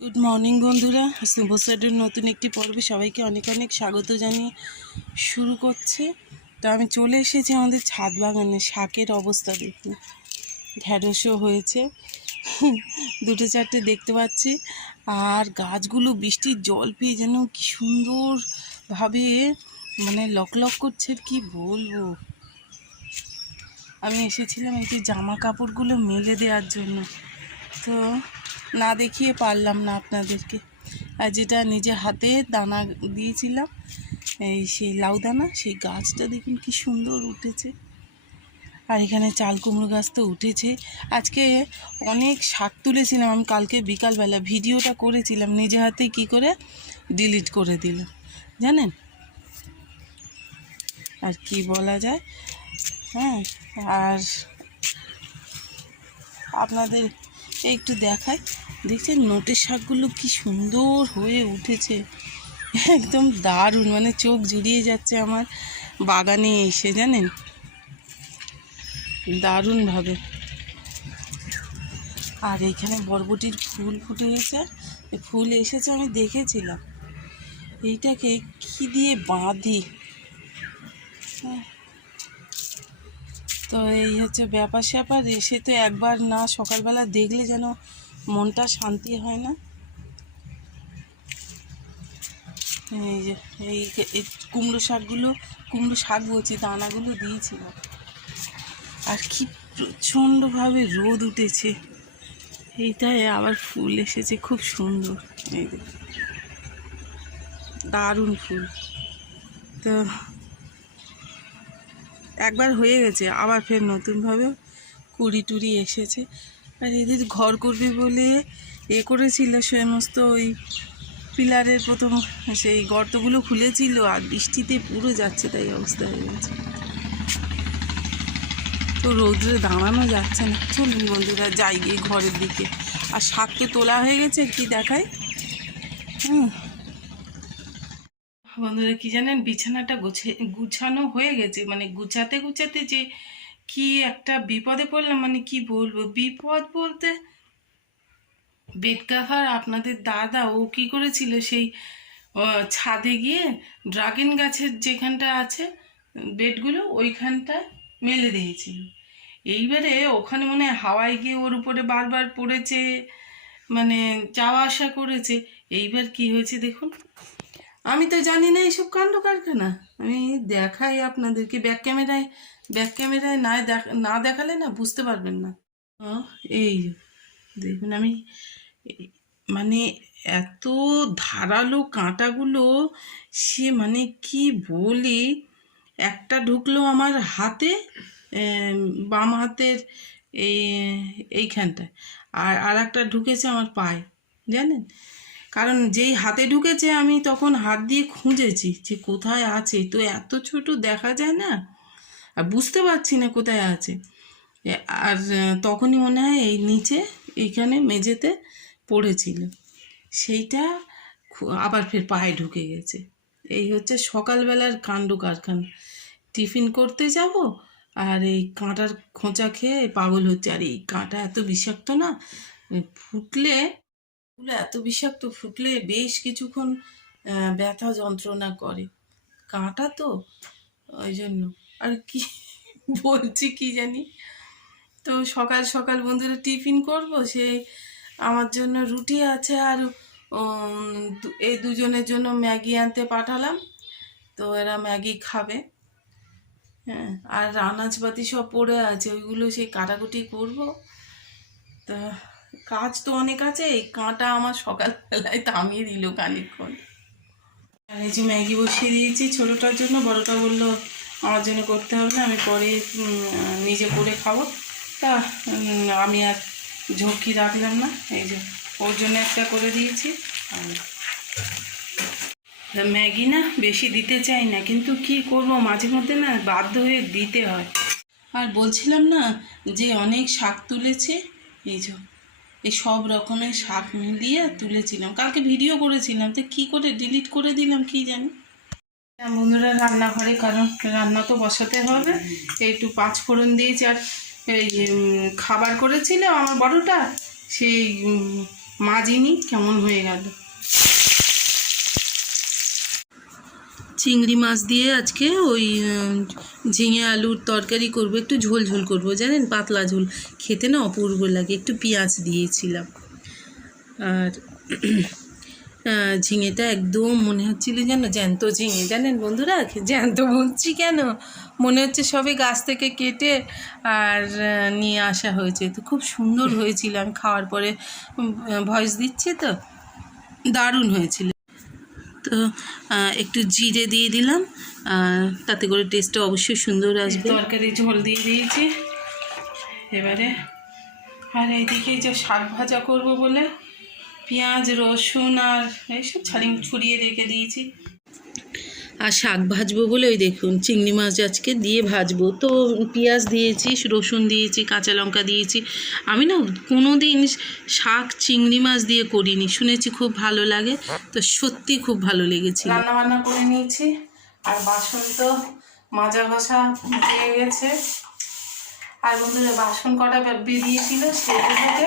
Good morning বন্ধুরা, শুভসাডের নতুন একটি পর্বে সবাইকে অনেক অনেক স্বাগত জানিয়ে শুরু করছে। তো আমি চলে এসেছি আমাদের ছাদ বাগানে। শাকের অবস্থা দেখুন, ঢ্যাঁড়সও হয়েছে, দুটো চারটে দেখতে পাচ্ছি। আর গাছগুলো বৃষ্টির জল পেয়ে যেন কি সুন্দরভাবে লক করছে, কি বলবো। আমি এসেছিলাম একটু জামা কাপড়গুলো মেলে দেওয়ার জন্য, তো না দেখিয়ে পারলাম না আপনাদেরকে। আর যেটা নিজে হাতে দানা দিয়েছিলাম, সেই লাউ দানা, সেই গাছটা দেখুন কি সুন্দর উঠেছে। আর এখানে চাল কুমড়ো গাছ তো উঠেছে। আজকে অনেক শাক তুলেছিলাম আমি, কালকে বিকালবেলা ভিডিওটা করেছিলাম, নিজে হাতে কি করে ডিলিট করে দিলাম জানেন। আর কি বলা যায়, হ্যাঁ। আর আপনাদের একটু দেখাই, দেখছেন নোটের শাকগুলো কি সুন্দর হয়ে উঠেছে, একদম দারুণ, চোখ জুড়িয়ে যাচ্ছে আমার বাগানে এসে, জানেন, দারুণভাবে। আর এইখানে বরবটির ফুল ফুটে গেছে, ফুল এসেছে, আমি দেখেছিলাম। এইটাকে কি দিয়ে বাঁধি, তো এই হচ্ছে ব্যাপার স্যাপার। এসে তো একবার না সকালবেলা দেখলে যেন মনটা শান্তি হয় না। এই যে এই কুমড়ো শাক বলছি, দানাগুলো দিয়েছিলাম। আর কি প্রচণ্ডভাবে রোদ উঠেছে, এইটায় আবার ফুল এসেছে খুব সুন্দর, এই যে দারুণ ফুল। তো একবার হয়ে গেছে, আবার ফের নতুনভাবে কুড়ি টুড়ি এসেছে। আর এদের ঘর করবে বলে করেছিল, সমস্ত ওই পিলারের প্রথম সেই গর্তগুলো খুলেছিল, আর বৃষ্টিতে পুরো যাচ্ছে, তাই অবস্থা হয়ে গেছে। তো রৌদ্রে দাঁড়ানো যাচ্ছে না। চলুন বন্ধুরা যাই গিয়ে ঘরের দিকে। আর শাক তো তোলা হয়ে গেছে, কি দেখায়। বন্ধুরা কি জানেন, বিছানাটা গুছানো হয়ে গেছে, গুছাতে গুছাতে যে কি একটা বিপদে পড়লাম, কি বলবো। বিপদ বলতে, বেড কাভার আপনাদের দাদা ও কি করেছিল, সেই ছাদে গিয়ে ড্রাগন গাছের যেখানটা আছে বেডগুলো, ওইখানটায় মেলে দিয়েছিল। এইবারে ওখানে মনে হয় হাওয়ায় গিয়ে ওর উপরে বারবার পড়েছে, যাওয়া আসা করেছে। এইবার কি হয়েছে দেখুন, আমি তো জানি না এইসব কাণ্ড কারখানা। আমি দেখাই আপনাদেরকে, ব্যাক ক্যামেরায় না দেখালে না বুঝতে পারবেন না। এই দেখুন, আমি মানে এত ধারালো কাঁটাগুলো, সে কি বলি, একটা ঢুকলো আমার হাতে, বাম হাতের এইখানটায়, আর একটা ঢুকেছে আমার পায়ে, জানেন। কারণ যেই হাতে ঢুকেছে আমি তখন হাত দিয়ে খুঁজেছি যে কোথায় আছে, তো এত ছোট দেখা যায় না, আর বুঝতে পারছি না কোথায় আছে। আর তখনই মনে হয় এই নিচে এইখানে মেঝেতে পড়েছিল, সেইটা আবার ফের পায়ে ঢুকে গেছে। এই হচ্ছে সকালবেলার কাণ্ড কারখানা। টিফিন করতে যাব, আর এই কাঁটার খোঁচা খেয়ে পাগল হচ্ছে। আর এই কাঁটা এত বিষাক্ত না, ফুটলে এত বিষাক্ত, ফুটলে বেশ কিছুক্ষণ ব্যথা যন্ত্রণা করে, কাঁটা তো, ওই জন্য। আর কি বলছি কি জানি। তো সকাল সকাল বন্ধুরা টিফিন করব, সেই আমার জন্য রুটি আছে, আর এই দুজনের জন্য ম্যাগি আনতে পাঠালাম, তো এরা ম্যাগি খাবে। হ্যাঁ, আর আনাজপাতি সব পড়ে আছে, ওইগুলো সেই কাটাকুটি করব। তা কাজ তো অনেক আছে, এই কাঁটা আমার সকালবেলায় থামিয়ে দিল খানিকক্ষণ। আর এই যে ম্যাগি বসিয়ে দিয়েছি ছোটোটার জন্য, বড়োটা বললো আমার জন্য করতে হবে না, আমি পরে নিজে করে খাবো। তা আমি আর ঝক্কি রাখলাম না, এই যে ওর জন্য একটা করে দিয়েছি। ম্যাগি না বেশি দিতে চাই না, কিন্তু কি করব, মাঝে মধ্যে না বাধ্য হয়ে দিতে হয়। আর বলছিলাম না যে অনেক শাক তুলেছে, এই যে এই সব রকমের শাক মিলিয়ে তুলেছিলাম, কালকে ভিডিও করেছিলাম, তো কী করে ডিলিট করে দিলাম কি জানি। বন্ধুরা রান্নাঘরে, কারণ রান্না তো বসাতে হবে, একটু পাঁচফোড়ন দিয়েছি। আর এই খাবার করেছিল আমার বড়টা, সেই মাজিনি কেমন হয়ে গেল। চিংড়ি মাছ দিয়ে আজকে ওই ঝিঙে আলুর তরকারি করব, একটু ঝোল ঝোল করবো জানেন, পাতলা ঝোল, খেতে না অপূর্ব লাগে। একটু পেঁয়াজ দিয়েছিলাম। আর ঝিঙেটা একদম মনে হচ্ছিল যেন জ্যান্ত ঝিঙে, জানেন বন্ধুরা, জ্যান্ত বলছি কেন, মনে হচ্ছে সবে গাছ থেকে কেটে আর নিয়ে আসা হয়েছে। তো খুব সুন্দর হয়েছিল, আমি খাওয়ার পরে ভয়েস দিচ্ছি তো, দারুণ হয়েছিল। তো একটু জিরে দিয়ে দিলাম, তাতে করে টেস্টটা অবশ্যই সুন্দর আসবে। তরকারি ঝোল দিয়ে দিয়েছি এবারে। আর এইদিকে যে শাক ভাজা করবো বলে পেঁয়াজ রসুন আর এইসব ছড়িয়ে রেখে দিয়েছি। আর শাক ভাজবো বলে ওই দেখুন চিংড়ি মাছ আজকে দিয়ে ভাজবো, তো পেঁয়াজ দিয়েছি, রসুন দিয়েছি, কাঁচা লঙ্কা দিয়েছি। আমি না কোনো দিন শাক চিংড়ি মাছ দিয়ে করিনি, শুনেছি খুব ভালো লাগে, তো সত্যি খুব ভালো লেগেছে। রান্নাবান্না করে নিয়েছি, আর বাসন তো মাজা ঘষা হয়ে গেছে। আর বন্ধুরা বাসন কটা বেরিয়েছিল সেগুলোকে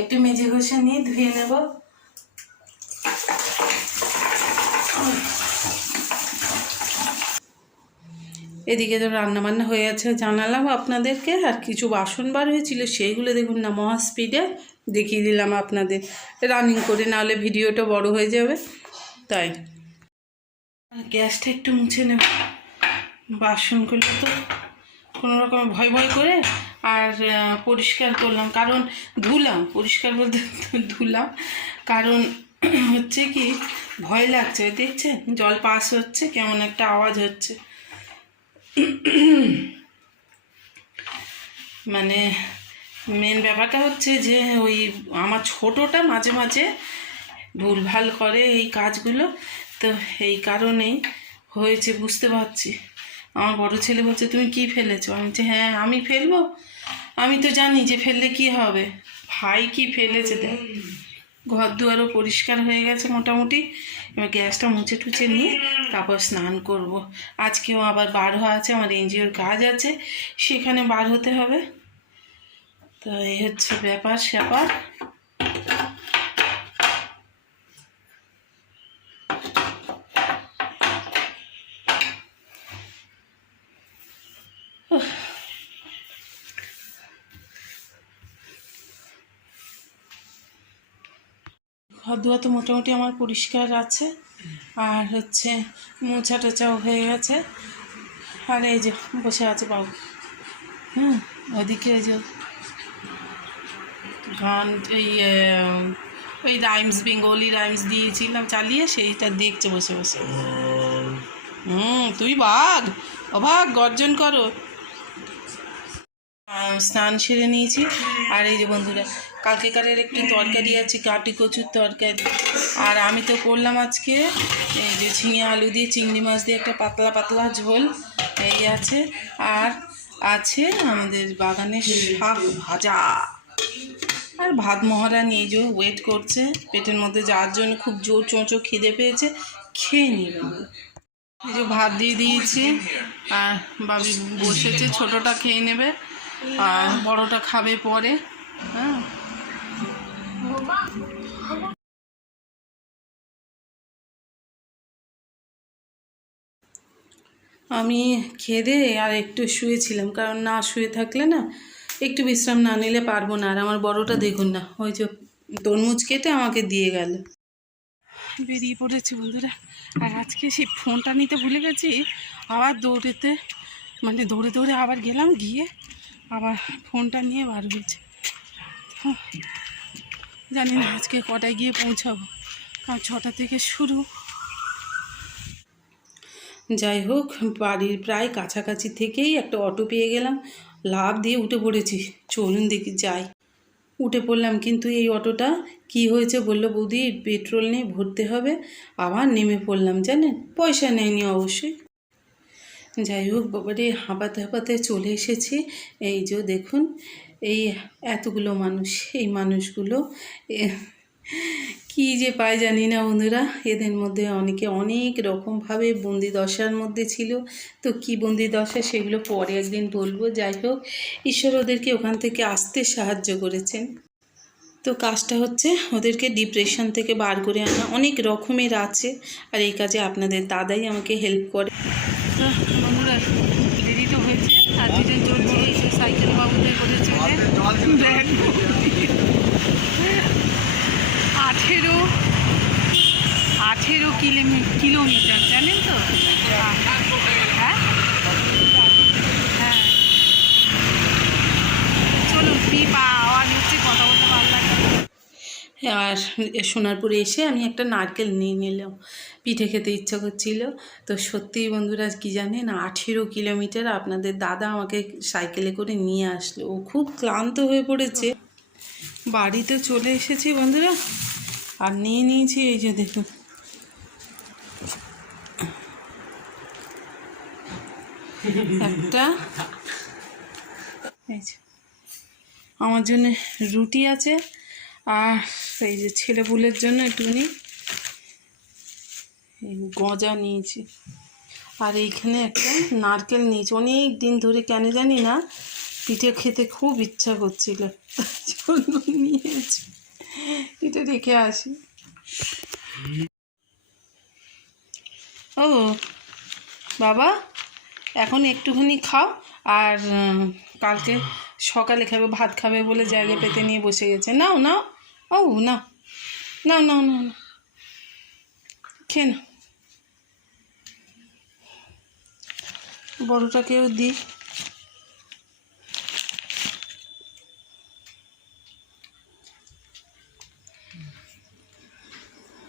একটু মেজে ঘষে নিয়ে ধুয়ে নেব। এদিকে তো রান্নাবান্না হয়ে আছে, জানালাম আপনাদেরকে। আর কিছু বাসন বার হয়েছিল সেইগুলো দেখুন না মহা স্পিডে দেখিয়ে দিলাম আপনাদের, রানিং করে, নাহলে ভিডিওটা বড় হয়ে যাবে। তাই গ্যাসটা একটু মুছে নেব। বাসনগুলো তো কোনো রকম ভয় ভয় করে আর পরিষ্কার করলাম, কারণ ধুলাম, পরিষ্কার বলতে ধুলাম, কারণ হচ্ছে কি ভয় লাগছে। দেখছেন জল পাস হচ্ছে, কেমন একটা আওয়াজ হচ্ছে, মানে মেন ব্যাপারটা হচ্ছে যে ওই আমার ছোটোটা মাঝে মাঝে ভুলভাল করে এই কাজগুলো, তো এই কারণেই হয়েছে বুঝতে পারছি। আমার বড় ছেলে বলছে তুমি কি ফেলেছো, আমি বলছি হ্যাঁ আমি ফেলবো, আমি তো জানি যে ফেললে কি হবে, ভাই কি ফেলেছে দেখ। ঘর দুয়ারও পরিষ্কার হয়ে গেছে মোটামুটি, এবার গ্যাসটা মুছে টুছে নিয়ে তারপর স্নান করব। আজকেও আবার বার হওয়া আছে, আমার এনজিওর কাজ আছে, সেখানে বার হতে হবে। তো এই হচ্ছে ব্যাপার স্যাপার। ঘর দুয়ার তো মোটামুটি আমার পরিষ্কার আছে, আর হচ্ছে মোছা টোচাও হয়ে গেছে। আর এই যে বসে আছে বাবু, ওদিকে এই যে গান, ওই রাইমস, বেঙ্গলি রাইমস দিয়েছিলাম চালিয়ে, সেইটা দেখছে বসে বসে। তুই বাঘ, অবাক গর্জন করো। স্নান সেরে নিয়েছি। আর এই যে বন্ধুরা কালকেকারের একটু তরকারি আছে, কাটি কচুর তরকারি, আর আমি তো করলাম আজকে এই যে ঝিঙে আলু দিয়ে চিংড়ি মাছ দিয়ে একটা পাতলা পাতলা ঝোল এই আছে। আর আছে আমাদের বাগানের শাক ভাজা। আর ভাত মহারা নিয়ে যে ওয়েট করছে পেটের মধ্যে যাওয়ার জন্য, খুব জোর চোঁচো খিদে পেয়েছে, খেয়ে নিবে। এই যে ভাত দিয়ে দিয়েছি, আর বাবি বসেছে, ছোটোটা খেয়ে নেবে আর বড়টা খাবে পরে। হ্যাঁ আমি খেয়ে দে আর একটু শুয়েছিলাম, কারণ না শুয়ে থাকলে না, একটু বিশ্রাম না নিলে পারবো না। আর আমার বড়টা দেখুন না, ওই যে তরমুজ কেটে আমাকে দিয়ে গেল। বেরিয়ে পড়েছি বন্ধুরা। আর আজকে সেই ফোনটা নিতে ভুলে গেছি, আবার দৌড়ে দৌড়ে আবার গেলাম, গিয়ে আবার ফোনটা নিয়ে বার হয়েছে। জানি না আজকে কটায় গিয়ে পৌঁছাবো, কারণ 6টা থেকে শুরু। যাই হোক বাড়ির প্রায় কাছাকাছি থেকেই একটা অটো পেয়ে গেলাম, লাফ দিয়ে উঠে পড়েছি। চলুন দেখি যাই। উঠে পড়লাম, কিন্তু এই অটোটা কি হয়েছে বললো বৌদি পেট্রোল নেই, ভরতে হবে। আবার নেমে পড়লাম, জানেন পয়সা নেয়নি অবশ্যই। যাই হোক বাবারে হাঁপাতে হাঁপাতে চলে এসেছি। এই যে দেখুন এই এতগুলো মানুষ, এই মানুষগুলো কি যে পায় জানি না বন্ধুরা। এদের মধ্যে অনেকে অনেক রকমভাবে বন্দি দশার মধ্যে ছিল, তো কি বন্দি দশা সেগুলো পরে একদিন বলবো। যাই হোক ঈশ্বর ওদেরকে ওখান থেকে আসতে সাহায্য করেছেন। তো তো কাজটা হচ্ছে ওদেরকে ডিপ্রেশন থেকে বার করে আনা, অনেক রকমের আছে, আর এই কাজে আপনাদের দাদাই আমাকে হেল্প করে। তো বন্ধুরা দেরি তো হয়েছে, আর দুজন চলছে এসে সাইকেল বাবুদের করেছে 18 কিলোমিটার, জানেন তো? হ্যাঁ হ্যাঁ, চলুন পিপা আওয়াজ হচ্ছে, কথা বলতে ভালো লাগে। আর সোনারপুরে এসে আমি একটা নারকেল নিয়ে নিলাম, পিঠে খেতে ইচ্ছা করছিল। তো সত্যিই বন্ধুরা কি জানেন, 18 কিলোমিটার আপনাদের দাদা আমাকে সাইকেলে করে নিয়ে আসলো। ও খুব ক্লান্ত হয়ে পড়েছে। বাড়িতে চলে এসেছি বন্ধুরা, আর নিয়ে নিয়েছি এই যে দেখুন একটা, এই যে আমার জন্য রুটি আছে, আর এই যে ছেলেপুলের জন্য একটুখানি গজা নিয়েছি, আর এইখানে একটা নারকেল নিয়েছি। অনেক দিন ধরে কেন জানি না পিঠে খেতে খুব ইচ্ছা করছিল, তার জন্য নিয়েছি। এটা রেখে আসি। ও বাবা, এখন একটুখানি খাও, আর কালকে সকালে খাবে, ভাত খাবে বলে জায়গা পেতে নিয়ে বসে গেছে। নাও নাও, ও নাও নাও নাও নাও, খেয়ে নাও। বড়টাকেও দিই।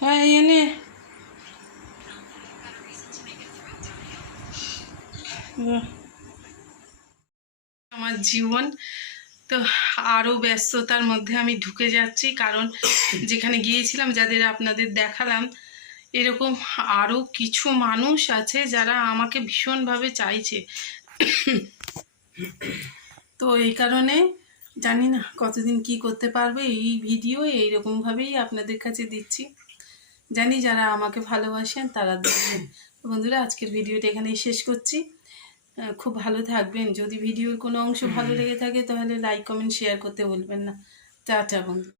হ্যাঁ এনে আমার জীবন তো আরও ব্যস্ততার মধ্যে আমি ঢুকে যাচ্ছি, কারণ যেখানে গিয়েছিলাম, যাদের আপনাদের দেখালাম, এরকম আরও কিছু মানুষ আছে যারা আমাকে ভীষণভাবে চাইছে। তো এই কারণে জানি না কতদিন কি করতে পারবে, এই ভিডিও এইরকমভাবেই আপনাদের কাছে দিচ্ছি। জানি যারা আমাকে ভালোবাসেন তারা দেখবেন। বন্ধুরা আজকের ভিডিওটা এখানেই শেষ করছি। খুব ভালো থাকবেন। যদি ভিডিওর কোনো অংশ ভালো লেগে থাকে তাহলে লাইক কমেন্ট শেয়ার করতে বলবেন না। টাটা বন্ধু।